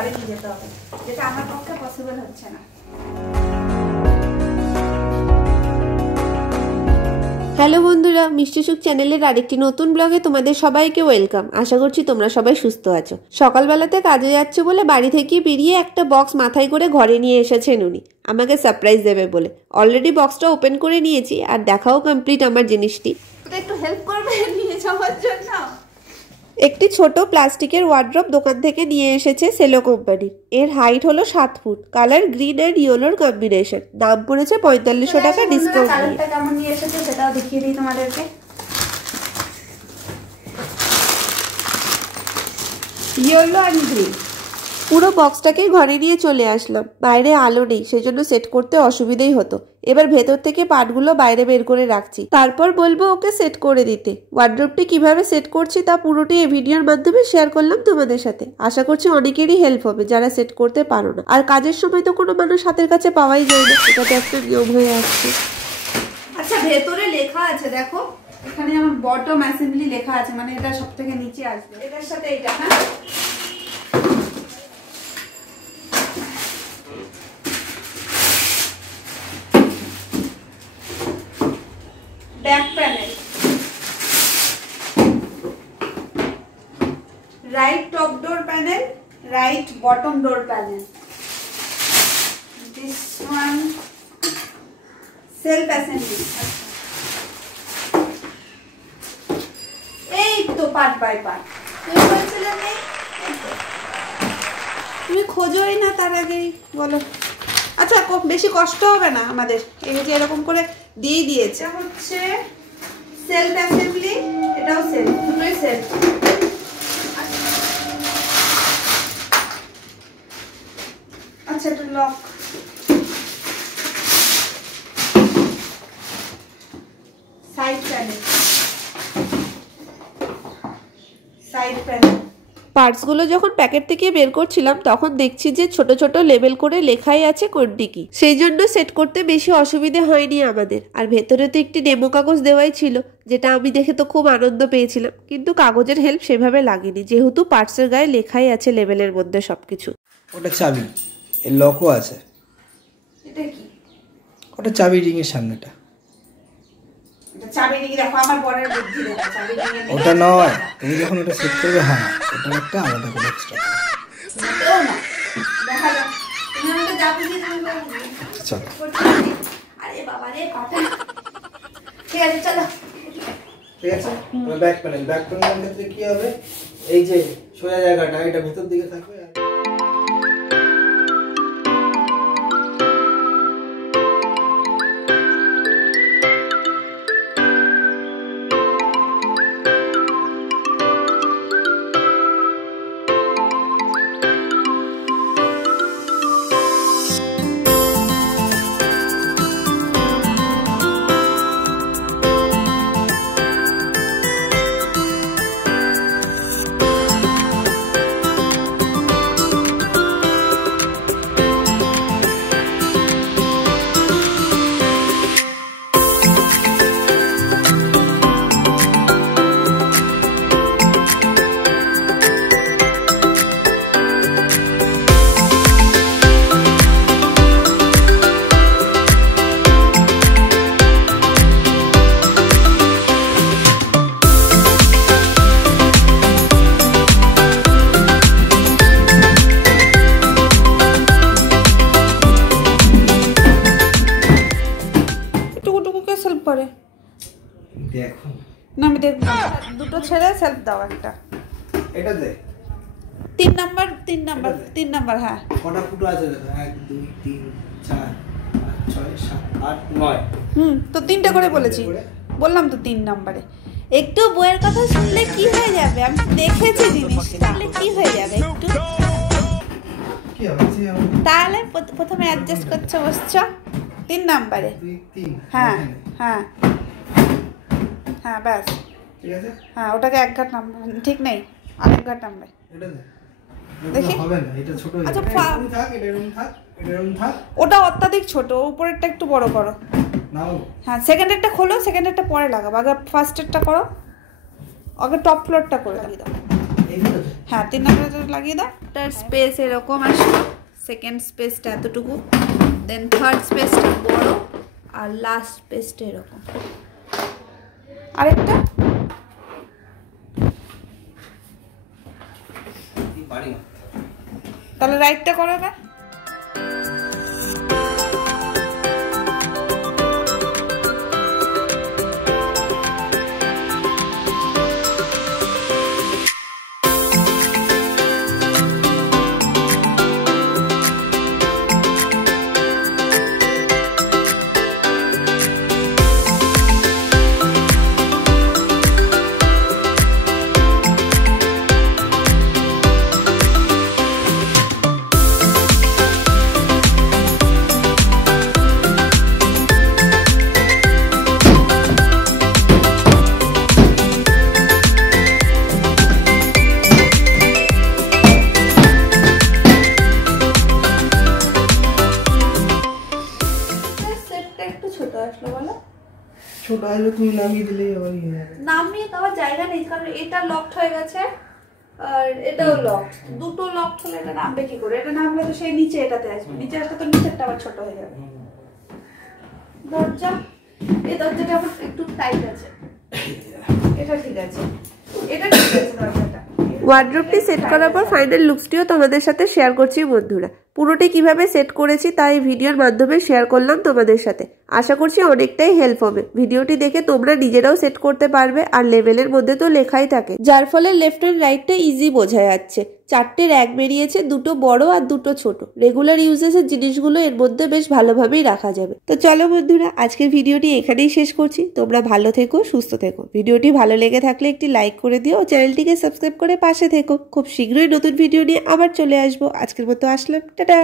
ঘরে নিয়ে যেতে হবে, যেটা আমার পক্ষে পসিবল হচ্ছে না। হ্যালো বন্ধুরা, মিষ্টি সুখ চ্যানেলের আরেকটি নতুন ব্লগে তোমাদের সবাইকে ওয়েলকাম। আশা করছি তোমরা সবাই সুস্থ আছো। সকালবেলাতে কাজে যাচ্ছে বলে বাড়ি থেকে বেরিয়ে একটা বক্স মাথায় করে ঘরে নিয়ে এসেছেন উনি, আমাকে সারপ্রাইজ দেবে বলে। অলরেডি বক্সটা ওপেন করে নিয়েছি আর দেখাও কমপ্লিট আমার জিনিসটি। একটু হেল্প করবে নিয়ে যাওয়ার জন্য? একটি ছোট প্লাস্টিকের ওয়ার্ড্রপ দোকান থেকে নিয়ে এসেছে সেলো কোম্পানির। এর হাইট হলো 7 ফুট, কালার গ্রিন অ্যান্ড ইয়েলোর কম্বিনেশন। দাম পড়েছে 4500 টাকা ডিসকাউন্ট দিয়ে। কালারটা কেমন নিয়ে এসেছে সেটাও দেখিয়ে দিই তোমাদেরকে। Yellow and green. পুরো বক্সটাকে ঘরে নিয়ে চলে আসলাম। বাইরে আলো নেই, সেজন্য সেট করতে অসুবিধেই হতো। এবার ভেতর থেকে পার্টগুলো বাইরে বের করে রাখছি, তারপর বলবো ওকে সেট করে দিতে। ওয়ার্ড্রোবটি কিভাবে সেট করছি তা পুরোটি এই ভিডিওর মাধ্যমে শেয়ার করলাম তোমাদের সাথে। আশা করছি অনেকেরই হেল্প হবে যারা সেট করতে পারো না। আর কাজের সময় তো কোনো মানুষ হাতের কাছে পাওয়াই যায় না, এটা তো একটা নিয়ম হয়ে আসছে। আচ্ছা, ভেতরে লেখা আছে দেখো, এখানে আমার বটম অ্যাসেম্বলি লেখা আছে, মানে এটা সব থেকে নিচে আসবে। এটার সাথে এটা, হ্যাঁ, back panel, right top door panel, right bottom door panel, this one self assembly. এই তো পার্ট বাই পার্ট তুমি বলছিলে নেই, তুমি খোঁজোই না তার আগেই বলো। আচ্ছা, বেশি কষ্ট হবে না আমাদের, এই যে এরকম করে দিয়ে দিয়েছে। হচ্ছে সেলফ অ্যাসেম্বলি, এটাও সেলফ, দুটোই সেলফ। আচ্ছা, এটা lock. Side panel, side panel. পার্টসগুলো যখন প্যাকেট থেকে বের করছিলাম তখন দেখছি যে ছোট ছোট লেবেল করে লেখাই আছে কোনটি কি, সেই জন্য সেট করতে বেশি অসুবিধে হয়নি আমাদের। আর ভেতরে তো একটি ডেমো কাগজ দেওয়াই ছিল, যেটা আমি দেখে তো খুব আনন্দ পেয়েছিলাম, কিন্তু কাগজের হেল্প সেভাবে লাগেনি, যেহেতু পার্টসের গায়ে লেখাই আছে লেবেলের মধ্যে সবকিছু। ওটা চাবি, এর লকও আছে। এটা কি? ওটা চাবি রিং এর সামনেটা। চাবি রিং দেখো, আমার বরের বুদ্ধি দেখো, চাবি রিং এর ওটা নয়, তুমি যখন ওটা সেট করবে, হ্যাঁ ওটা একটা আলাদা করে এক্সট্রা। মোটেও না, দেখা যাক তুমি আমাকে যা বুঝিয়ে তুমি করবে। চলো। আরে বাবা রে, পাটা। ঠিক আছে, চলো। ঠিক আছে, ব্যাক প্যানেল, ব্যাক প্যানেলের ক্ষেত্রে কি হবে, এই যে সোজা জায়গাটা এটা ভেতর দিকে থাকবে। দেখো না, আমি দেখব, দুটো ছেড়ে সেলফ দাও একটা। এটা দে 3 নাম্বার, 3 নাম্বার, হ্যাঁ। কটা ফুটো আছে দেখো, 1 2 3 4 5 6 7 8 9। তো 3টে করে বলেছি, বললাম তো 3 নাম্বারে। একটু বইয়ের কথা শুনলে কি হয়ে যাবে, আমি দেখেছি জিনিসটা, কি হয়ে যাবে একটু কি হবে, তাহলে প্রথমে অ্যাডজাস্ট করছো, বসছো 3 নাম্বারে। 2 3, হ্যাঁ হ্যাঁ হ্যাঁ, ব্যাস, ঠিক আছে। হ্যাঁ, ওটাকে এক ঘাট নাম্বার, ঠিক নেই, আরেক ঘাট নাম্বার। এটা দে, দেখি হবে না, এটা ছোট হয়ে যাবে। আচ্ছা, থাক, এটা এরকম থাক, এটা এরকম থাক। ওটা অত্যাধিক ছোট, উপরেরটা একটু বড় করো। নাও, হ্যাঁ, সেকেন্ডেরটা খোলো, সেকেন্ডেরটা পরে লাগাবো, আগে ফার্স্টেরটা করো, আগে টপ ফ্লোরটা করে দাও। হ্যাঁ 3 নাম্বারটা লাগিয়ে দাও। তার স্পেস এরকম আসবে, সেকেন্ড স্পেসটা এতটুকু, দেন থার্ড স্পেসটা বড়, আর লাস্ট স্পেসটা এরকম। আরেকটা তাহলে রাইটটা করো না। ছোট আসবে, তুমি নামিয়ে দিলেই আবার ইয়ে হবে। নামিয়ে দেওয়ার জায়গা নেই, কারণ এটা লকড হয়ে গেছে আর এটাও লকড, দুটো লকড হলে এটা নামবে কি করে? এটা নামলে তো সেই নিচে এটাতে আসবে, নিচে আসলে তো নিচেরটা আবার ছোট হয়ে যাবে। দরজা, এই দরজাটা আবার একটু টাইট আছে, এটা ঠিক আছে, এটা ঠিক আছে দরজাটা। ওয়ার্ড্রোবটি সেট করার পর ফাইনাল লুকসটিও তোমাদের সাথে শেয়ার করছি বন্ধুরা। পুরোটি কিভাবে সেট করেছি তাই ভিডিওর মাধ্যমে শেয়ার করলাম তোমাদের সাথে। আশা করছি অনেকটাই হেল্প হবে। ভিডিওটি দেখে তোমরা নিজেরাও সেট করতে পারবে, আর লেভেলের মধ্যে তো লেখাই থাকে, যার ফলে লেফট এন্ড রাইটটা ইজি বোঝা যাচ্ছে। 4টে র্যাক বেরিয়েছে, 2টো বড় আর 2টো ছোট। রেগুলার ইউজেসের জিনিসগুলো এর মধ্যে বেশ ভালোভাবেই রাখা যাবে। তো চলো বন্ধুরা, আজকের ভিডিওটি এখানেই শেষ করছি। তোমরা ভালো থেকো, সুস্থ থেকো। ভিডিওটি ভালো লেগে থাকলে একটি লাইক করে দিও, চ্যানেলটিকে সাবস্ক্রাইব করে পাশে থেকো। খুব শীঘ্রই নতুন ভিডিও নিয়ে আবার চলে আসবো। আজকের মতো আসলাম, টাটা।